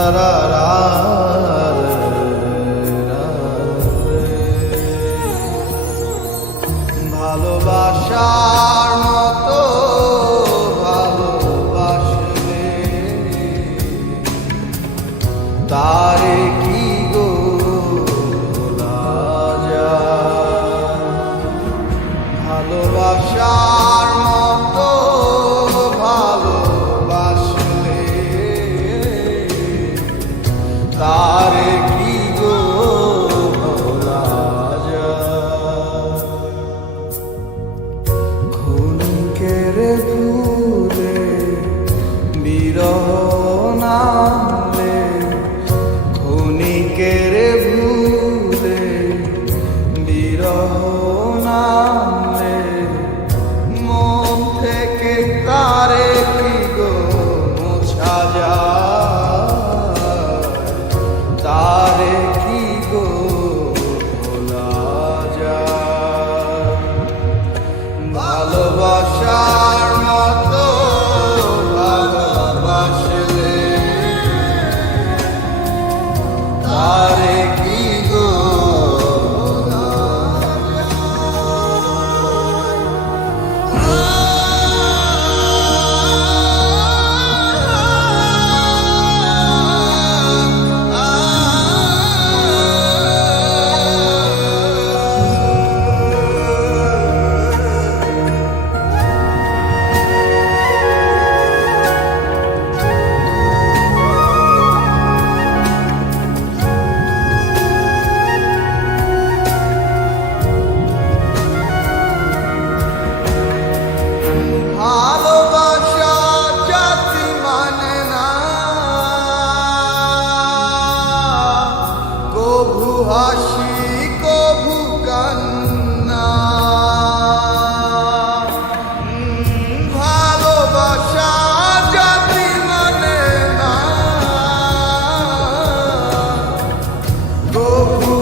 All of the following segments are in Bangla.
সারা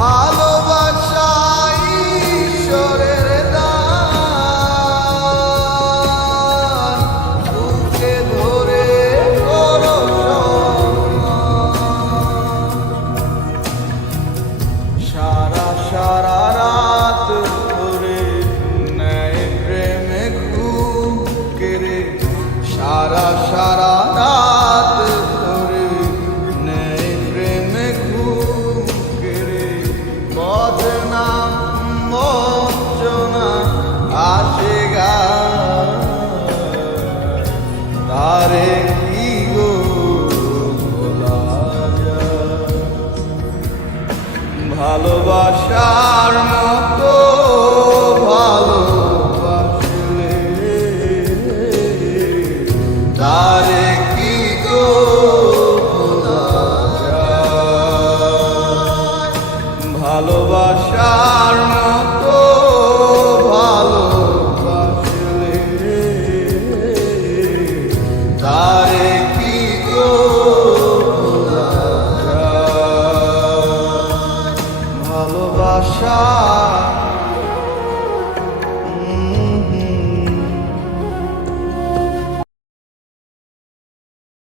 Al গা তারে ভালোবাসার মতো ভালোবাসলে তারে ভালোবাসা